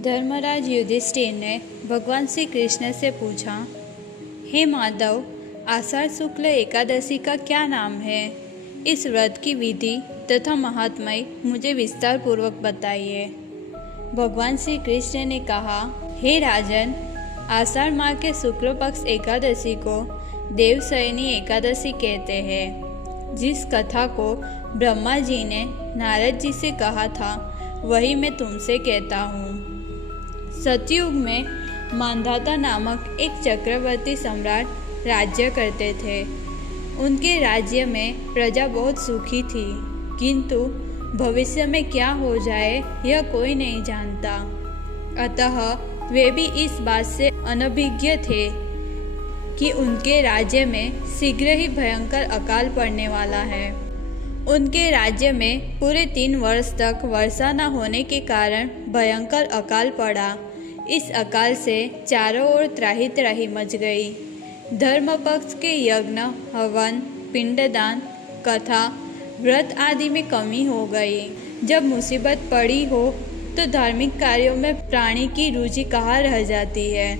धर्मराज युधिष्ठिर ने भगवान श्री कृष्ण से पूछा, हे माधव, आषाढ़ शुक्ल एकादशी का क्या नाम है? इस व्रत की विधि तथा महात्म्य मुझे विस्तार पूर्वक बताइए। भगवान श्री कृष्ण ने कहा, हे राजन, आषाढ़ माह के शुक्ल पक्ष एकादशी को देवशयनी एकादशी कहते हैं। जिस कथा को ब्रह्मा जी ने नारद जी से कहा था, वही मैं तुमसे कहता हूँ। सतयुग में मांधाता नामक एक चक्रवर्ती सम्राट राज्य करते थे। उनके राज्य में प्रजा बहुत सुखी थी, किंतु भविष्य में क्या हो जाए यह कोई नहीं जानता। अतः वे भी इस बात से अनभिज्ञ थे कि उनके राज्य में शीघ्र ही भयंकर अकाल पड़ने वाला है। उनके राज्य में पूरे 3 वर्ष तक वर्षा न होने के कारण भयंकर अकाल पड़ा। इस अकाल से चारों ओर त्राही त्राही मच गई। धर्म पक्ष के यज्ञ, हवन, पिंडदान, कथा, व्रत आदि में कमी हो गई। जब मुसीबत पड़ी हो तो धार्मिक कार्यों में प्राणी की रुचि कहाँ रह जाती है।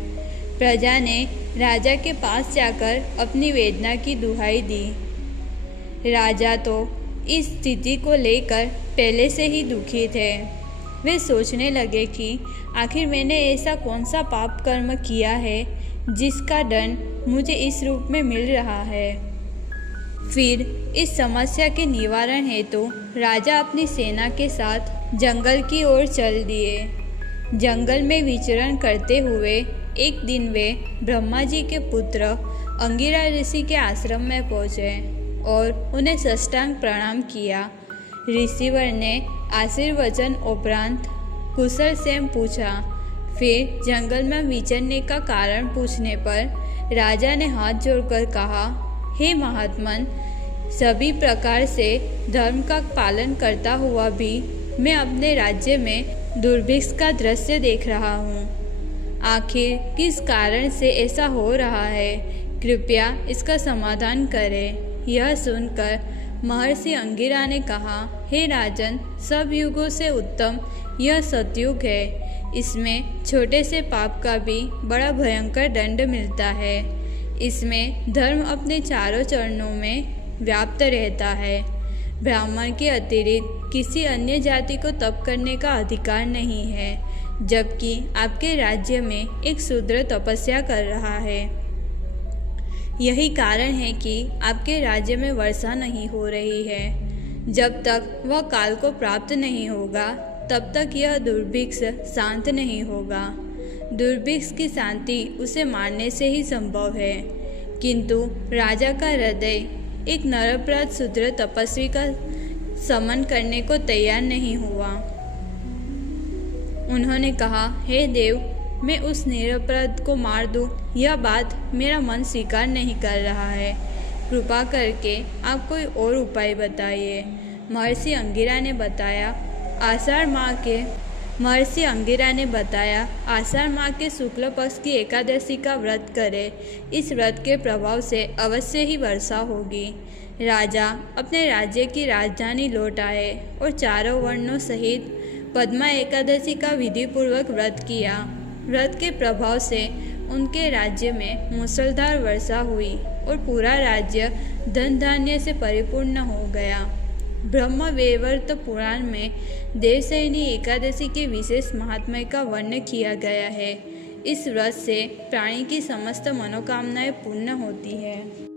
प्रजा ने राजा के पास जाकर अपनी वेदना की दुहाई दी। राजा तो इस स्थिति को लेकर पहले से ही दुखी थे। वे सोचने लगे कि आखिर मैंने ऐसा कौन सा पाप कर्म किया है जिसका दंड मुझे इस रूप में मिल रहा है। फिर इस समस्या के निवारण हेतु राजा अपनी सेना के साथ जंगल की ओर चल दिए। जंगल में विचरण करते हुए एक दिन वे ब्रह्मा जी के पुत्र अंगिरा ऋषि के आश्रम में पहुँचे और उन्हें साष्टांग प्रणाम किया। ऋषिवर ने आशीर्वचन उपरांत कुशल से पूछा। फिर जंगल में विचरने का कारण पूछने पर राजा ने हाथ जोड़कर कहा, हे महात्मन, सभी प्रकार से धर्म का पालन करता हुआ भी मैं अपने राज्य में दुर्भिक्ष का दृश्य देख रहा हूँ। आखिर किस कारण से ऐसा हो रहा है? कृपया इसका समाधान करें। यह सुनकर महर्षि अंगिरा ने कहा, हे राजन, सब युगों से उत्तम यह सतयुग है। इसमें छोटे से पाप का भी बड़ा भयंकर दंड मिलता है। इसमें धर्म अपने चारों चरणों में व्याप्त रहता है। ब्राह्मण के अतिरिक्त किसी अन्य जाति को तप करने का अधिकार नहीं है, जबकि आपके राज्य में एक शूद्र तपस्या कर रहा है। यही कारण है कि आपके राज्य में वर्षा नहीं हो रही है। जब तक वह काल को प्राप्त नहीं होगा, तब तक यह दुर्भिक्ष शांत नहीं होगा। दुर्भिक्ष की शांति उसे मारने से ही संभव है। किंतु राजा का हृदय एक नरपराध शूद्र तपस्वी का समन करने को तैयार नहीं हुआ। उन्होंने कहा, हे देव, मैं उस निरपराध को मार दूं, यह बात मेरा मन स्वीकार नहीं कर रहा है। कृपा करके आप कोई और उपाय बताइए। महर्षि अंगिरा ने बताया, आषाढ़ माह के शुक्ल पक्ष की एकादशी का व्रत करें। इस व्रत के प्रभाव से अवश्य ही वर्षा होगी। राजा अपने राज्य की राजधानी लौट आए और चारों वर्णों सहित पद्मा एकादशी का विधिपूर्वक व्रत किया। व्रत के प्रभाव से उनके राज्य में मूसलधार वर्षा हुई और पूरा राज्य धन धान्य से परिपूर्ण हो गया। ब्रह्म वैवर्त पुराण में देवशयनी एकादशी के विशेष महात्म्य का वर्णन किया गया है। इस व्रत से प्राणी की समस्त मनोकामनाएं पूर्ण होती है।